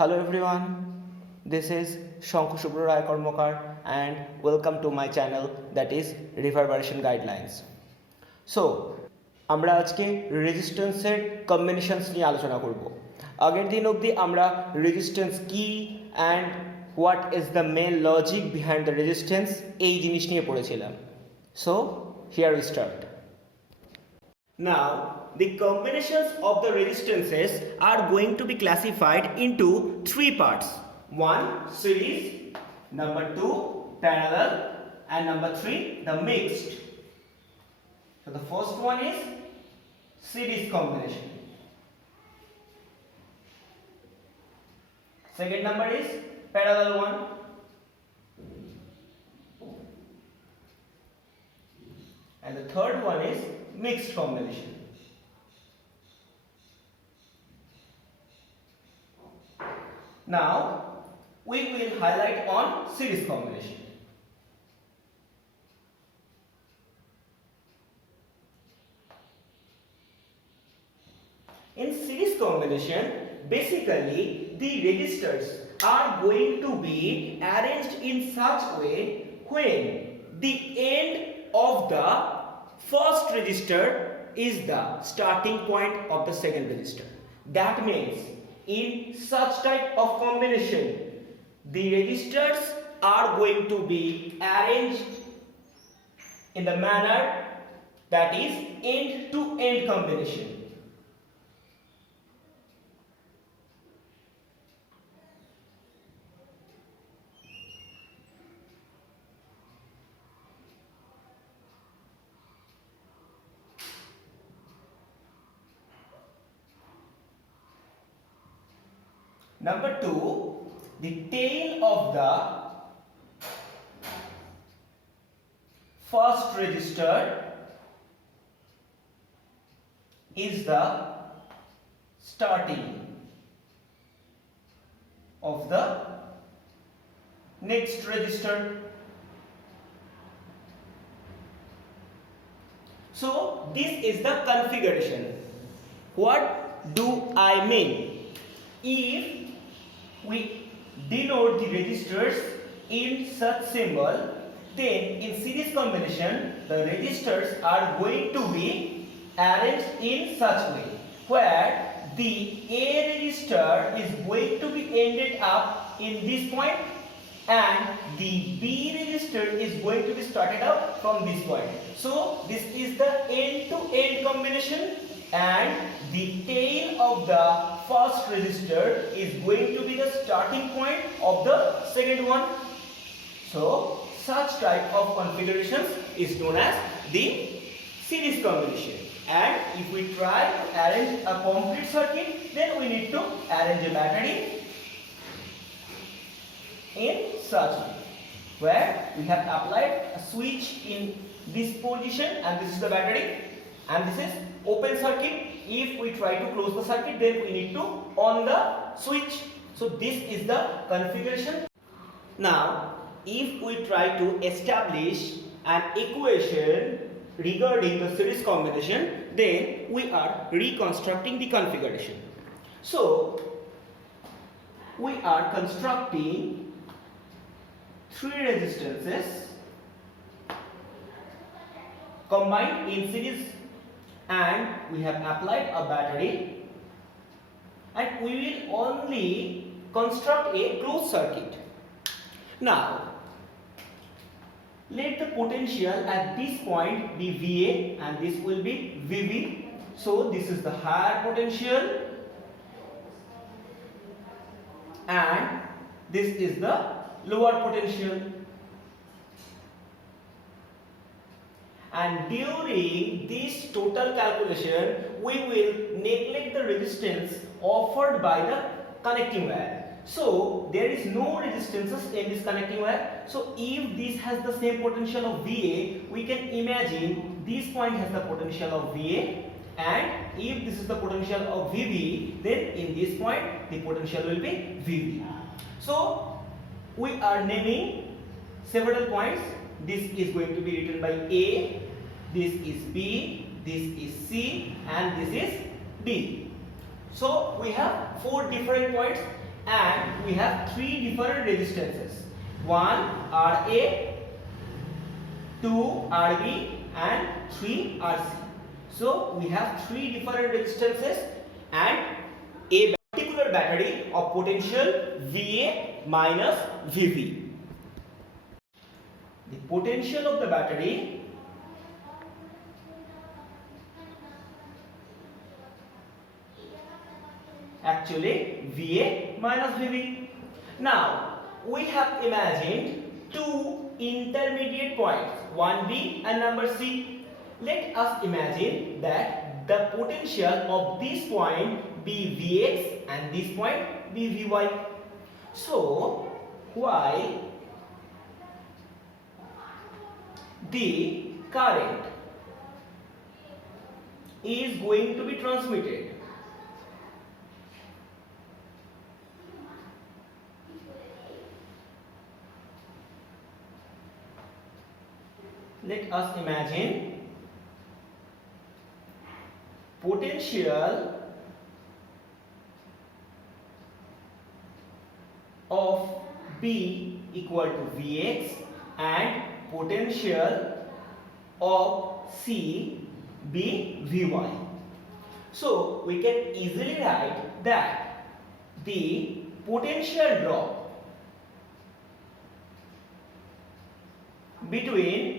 Hello everyone, this is Shankhu Shubhra Rai Karmakar and welcome to my channel that is Reverberation Guidelines. So, আমরা আজকে রেজিস্ট্যান্সের combinations নিয়ে আলোচনা করব। আগের দিন অবধি আমরা রেজিস্ট্যান্স কি and what is the main logic behind the resistance এই জিনিস নিয়ে পড়েছিলাম। So here we start. Now, the combinations of the resistances are going to be classified into three parts. One, series, number two, parallel, and number three, the mixed. So the first one is series combination. Second number is parallel one. And the third one is mixed combination. Now we will highlight on series combination. In series combination, basically the registers are going to be arranged in such way when the end of the first register is the starting point of the second register. That means in such type of combination, the registers are going to be arranged in the manner that is end-to-end combination. Number two, the tail of the first register is the starting of the next register. So this is the configuration. What do I mean? If we denote the registers in such symbol, then in series combination the registers are going to be arranged in such way where the A register is going to be ended up in this point and the B register is going to be started out from this point. So this is the end-to-end combination and the tail of the first register is going to be the starting point of the second one. So such type of configurations is known as the series combination. And if we try to arrange a complete circuit, then we need to arrange a battery in such way where we have applied a switch in this position and this is the battery and this is open circuit. If we try to close the circuit, then we need to on the switch. So this is the configuration. Now if we try to establish an equation regarding the series combination, then we are reconstructing the configuration. So we are constructing three resistances combined in series and we have applied a battery and we will only construct a closed circuit. Now let the potential at this point be VA and this will be VB. So this is the higher potential and this is the lower potential. And during this total calculation, we will neglect the resistance offered by the connecting wire. So there is no resistances in this connecting wire. So if this has the same potential of VA, we can imagine this point has the potential of VA, and if this is the potential of VB, then in this point the potential will be VB. So we are naming several points. This is going to be written by A, this is B, this is C, and this is D. So we have four different points and we have three different resistances. One RA, two RB, and three RC. So we have three different resistances and a particular battery of potential VA minus VB. The potential of the battery actually VA minus VB. Now we have imagined two intermediate points, one B and number C. Let us imagine that the potential of this point be Vx and this point be Vy. So while the current is going to be transmitted, let us imagine potential of B equal to Vx and potential of C be Vy. So we can easily write that the potential drop between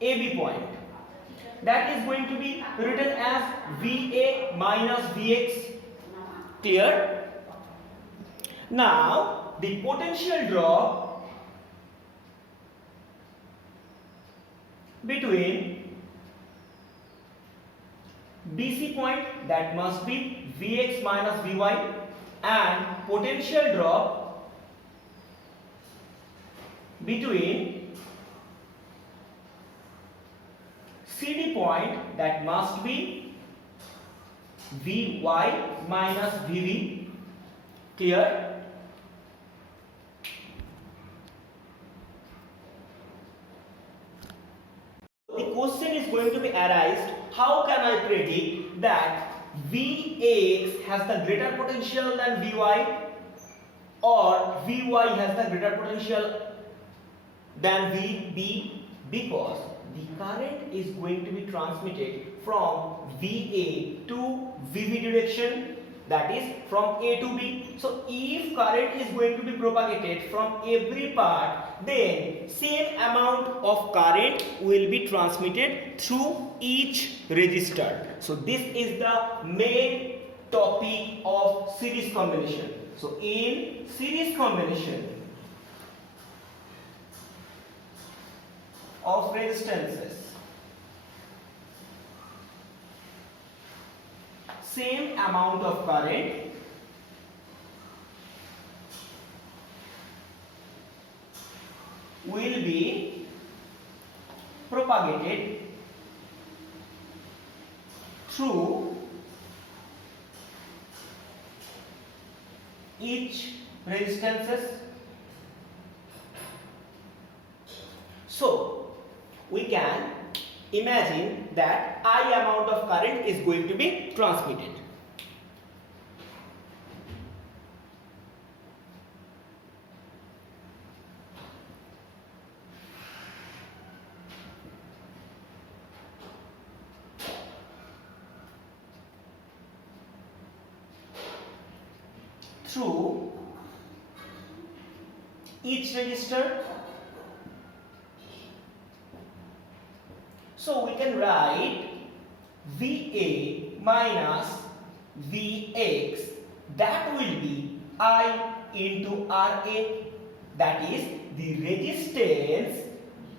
AB point, that is going to be written as VA minus Vx. Clear? Now the potential drop between BC point, that must be Vx minus Vy, and potential drop between CD point, that must be Vy minus Vb. Clear? The question is going to be arised, how can I predict that Vx has the greater potential than Vy, or Vy has the greater potential than Vb? Because the current is going to be transmitted from VA to VB direction, that is from A to B. So if current is going to be propagated from every part, then same amount of current will be transmitted through each resistor. So this is the main topic of series combination. So in series combination of resistances, same amount of current will be propagated through each resistances. So we can imagine that I amount of current is going to be transmitted. Through each resistor. So we can write VA minus Vx, that will be I into RA, that is the resistance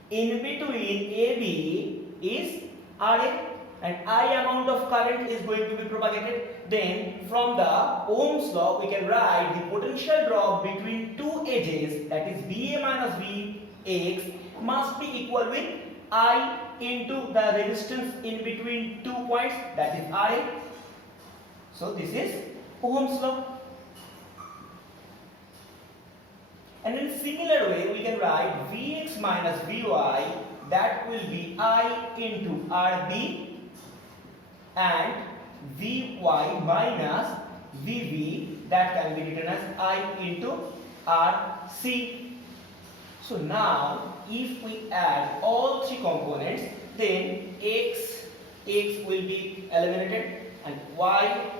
in between AB is RA, and I amount of current is going to be propagated. Then from the Ohm's law we can write the potential drop between two edges, that is VA minus Vx, must be equal with I into the resistance in between 2 points, that is RA. So this is Ohm's law. And in similar way we can write Vx minus Vy, that will be I into RB, and Vy minus VV, that can be written as I into RC. So now if we add all three components, then X will be eliminated and Y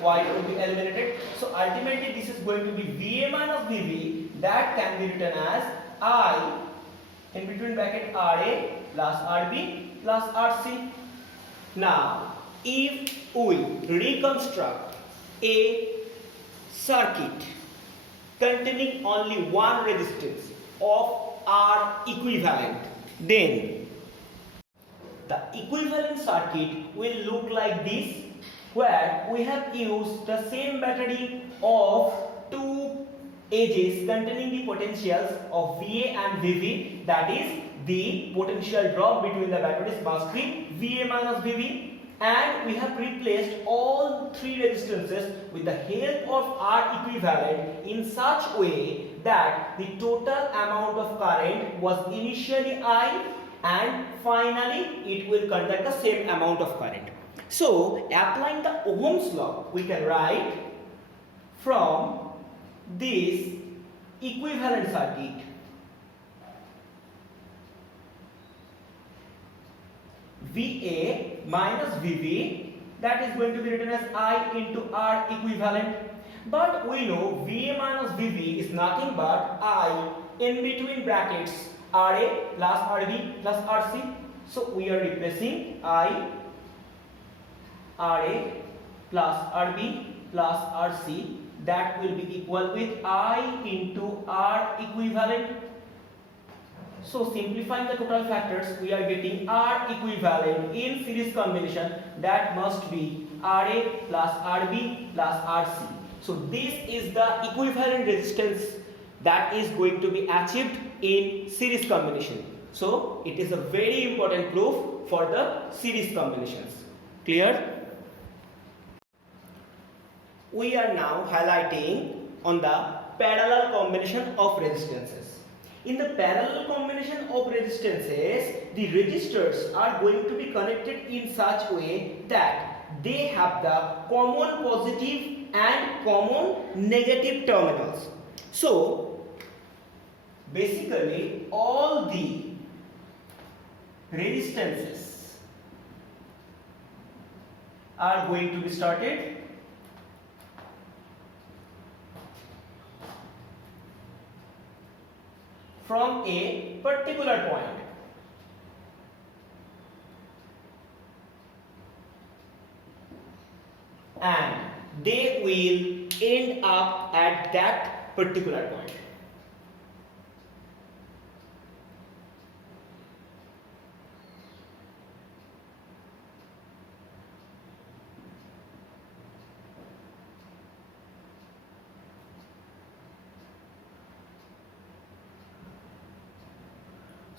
will be eliminated. So ultimately this is going to be VA minus VV, that can be written as I in between bracket RA plus RB plus RC. Now if we reconstruct a circuit containing only one resistance of R equivalent, then the equivalent circuit will look like this, where we have used the same battery of two edges containing the potentials of VA and VV, that is the potential drop between the batteries must be VA minus VV, and we have replaced all three resistances with the help of R equivalent in such way that the total amount of current was initially I and finally it will conduct the same amount of current. So applying the Ohm's law, we can write from this equivalent circuit VA minus VV, that is going to be written as I into R equivalent. But we know VA minus VV is nothing but I in between brackets RA plus RB plus RC. So we are replacing I RA plus RB plus RC, that will be equal with I into R equivalent. So simplifying the total factors, we are getting R equivalent in series combination, that must be RA plus RB plus RC. So this is the equivalent resistance that is going to be achieved in series combination. So it is a very important proof for the series combinations. Clear? We are now highlighting on the parallel combination of resistances. In the parallel combination of resistances, the resistors are going to be connected in such way that they have the common positive and common negative terminals. So basically all the resistances are going to be started from a particular point. And they will end up at that particular point.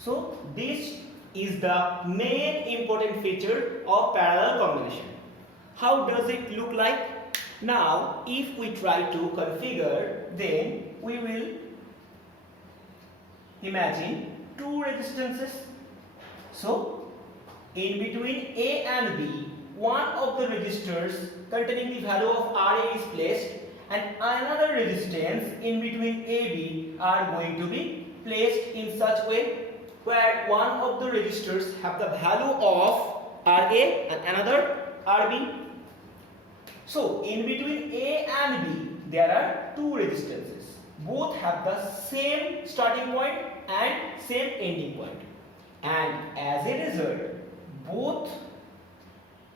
So this is the main important feature of parallel combination. How does it look like? Now if we try to configure, then we will imagine two resistances. So in between A and B, one of the resistors containing the value of RA is placed and another resistance in between AB are going to be placed in such way where one of the resistors have the value of RA and another RB. So in between A and B there are two resistances. Both have the same starting point and same ending point. And as a result, both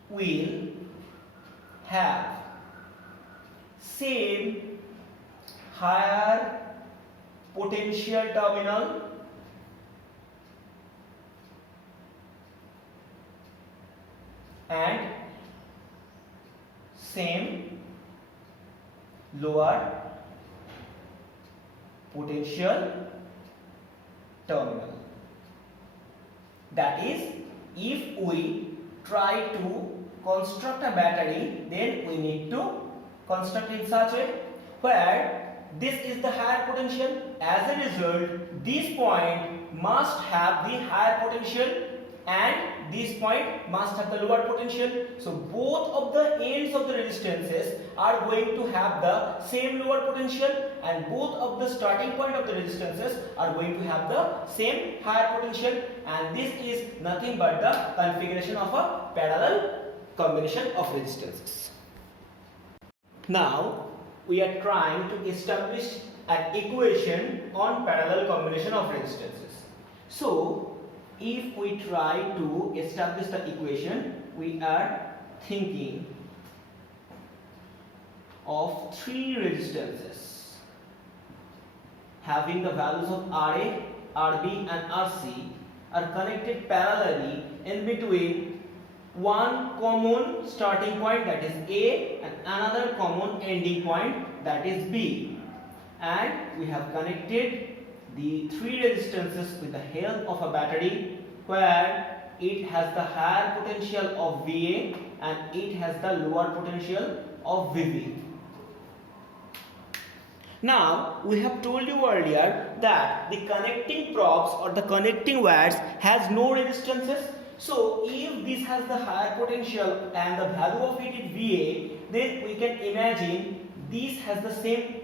will have same higher potential terminal and same lower potential terminal. That is, if we try to construct a battery, then we need to construct in such a way where this is the higher potential. As a result, this point must have the higher potential and this point must have the lower potential. So both of the ends of the resistances are going to have the same lower potential, and both of the starting point of the resistances are going to have the same higher potential, and this is nothing but the configuration of a parallel combination of resistances. Now we are trying to establish an equation on parallel combination of resistances. So if we try to establish the equation, we are thinking of three resistances having the values of Ra, Rb and Rc are connected parallelly in between one common starting point, that is A, and another common ending point, that is B, and we have connected the three resistances with the help of a battery where it has the higher potential of Va and it has the lower potential of Vb. Now we have told you earlier that the connecting props or the connecting wires has no resistances. So if this has the higher potential and the value of it is Va, then we can imagine this has the same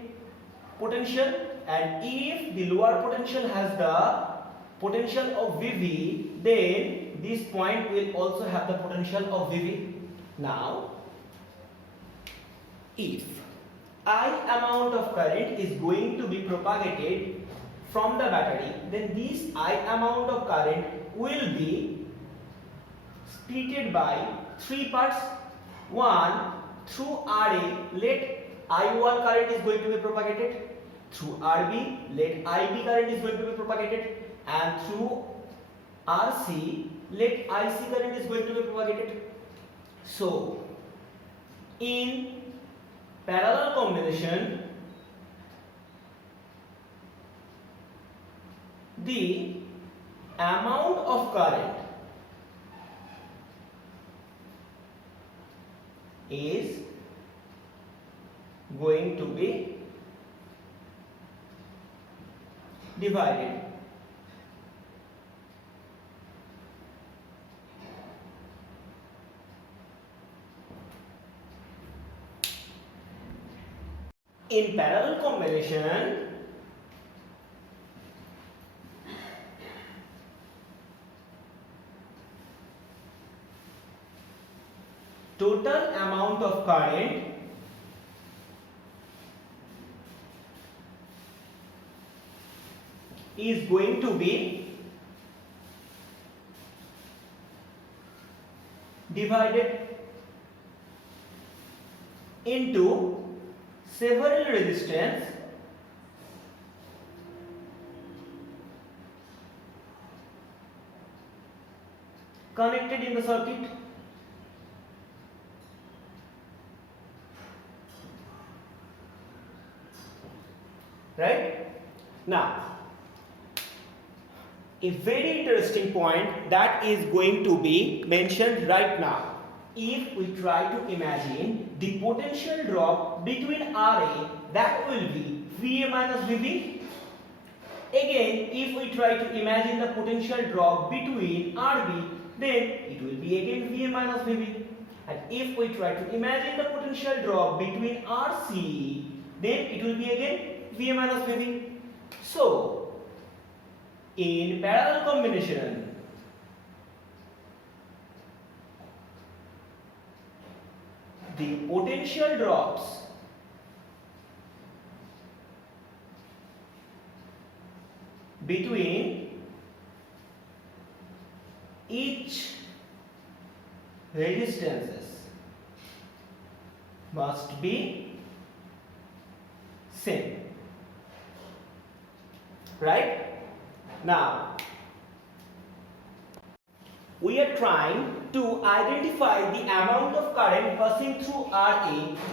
potential, and if the lower potential has the potential of Vv, then this point will also have the potential of Vv. Now if I amount of current is going to be propagated from the battery, then this I amount of current will be splitted by three parts. One, through Ra, let I1 current is going to be propagated. Through Rb, let Ib current is going to be propagated, and through Rc, let Ic current is going to be propagated. So in parallel combination, the amount of current is going to be divided in parallel combination. Total amount of current is going to be divided into several resistance connected in the circuit. Right? Now, a very interesting point that is going to be mentioned right now. If we try to imagine the potential drop between Ra, that will be Va minus Vb. Again, if we try to imagine the potential drop between Rb, then it will be again Va minus Vb. And if we try to imagine the potential drop between Rc, then it will be again Va minus Vb. So, in parallel combination, the potential drops between each resistances must be same. Right? Now, we are trying to identify the amount of current passing through Ra.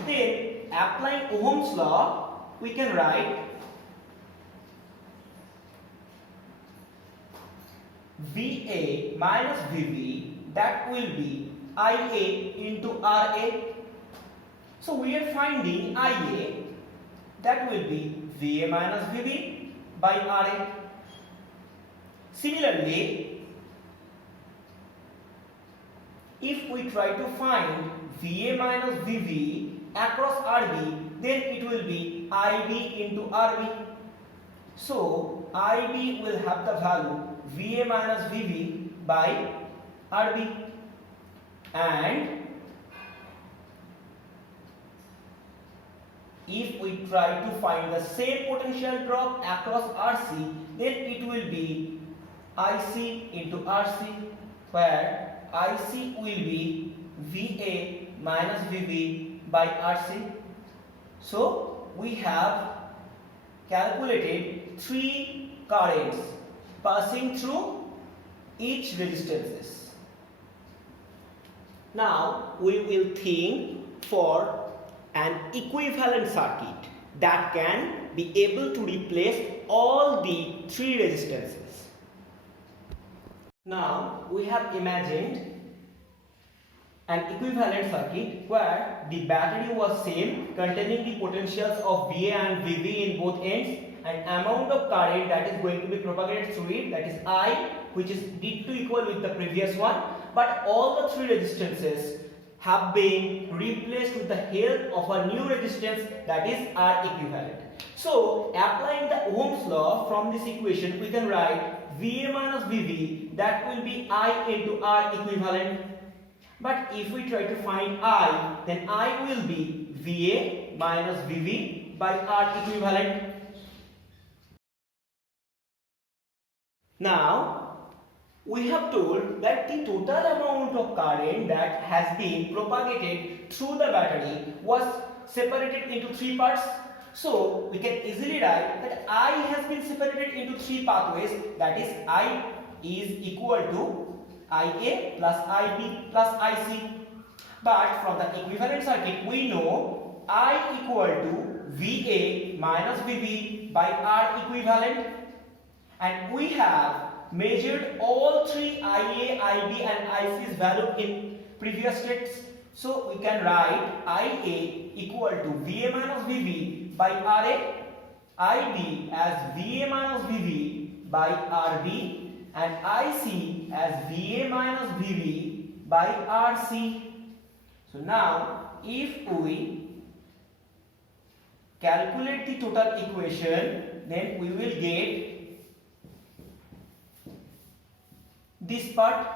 Then, applying Ohm's law, we can write Va minus Vb, that will be Ia into Ra. So, we are finding Ia, that will be Va minus Vb by Ra. Similarly, if we try to find VA minus VB across RB, then it will be IB into RB. So IB will have the value VA minus VB by RB, and if we try to find the same potential drop across RC, then it will be IC into RC, where IC will be VA minus VB by RC. So we have calculated 3 currents passing through each resistances. Now we will think for an equivalent circuit that can be able to replace all the 3 resistances. Now we have imagined an equivalent circuit where the battery was same, containing the potentials of VA and VB in both ends, and amount of current that is going to be propagated through it, that is I, which is ditto equal with the previous one, but all the 3 resistances have been replaced with the help of a new resistance, that is R equivalent. So applying the Ohm's law from this equation, we can write VA minus VB, that will be I into R equivalent. But if we try to find I, then I will be VA minus VB by R equivalent. Now we have told that the total amount of current that has been propagated through the battery was separated into 3 parts. So we can easily write that I has been separated into 3 pathways, that is I is equal to IA plus IB plus IC. But from the equivalent circuit we know I equal to VA minus VB by R equivalent, and we have measured all 3 IA, IB and IC's value in previous states. So we can write IA equal to VA minus VB by RA, IB as VA minus VB by RB, and IC as VA minus VB by RC. So now if we calculate the total equation, then we will get this part.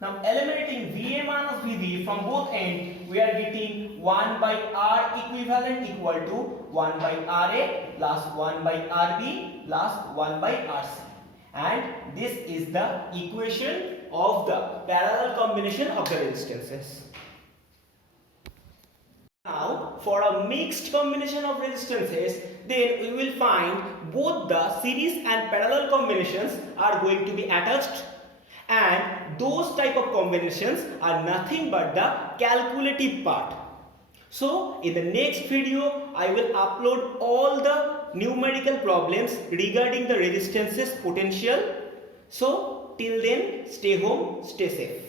Now eliminating VA minus VB from both ends, we are getting 1 by R equivalent equal to 1 by RA plus 1 by RB plus 1 by RC. And this is the equation of the parallel combination of the resistances. Now for a mixed combination of resistances, then we will find both the series and parallel combinations are going to be attached, and those type of combinations are nothing but the calculative part. So in the next video I will upload all the numerical problems regarding the resistances potential. So till then, stay home, stay safe.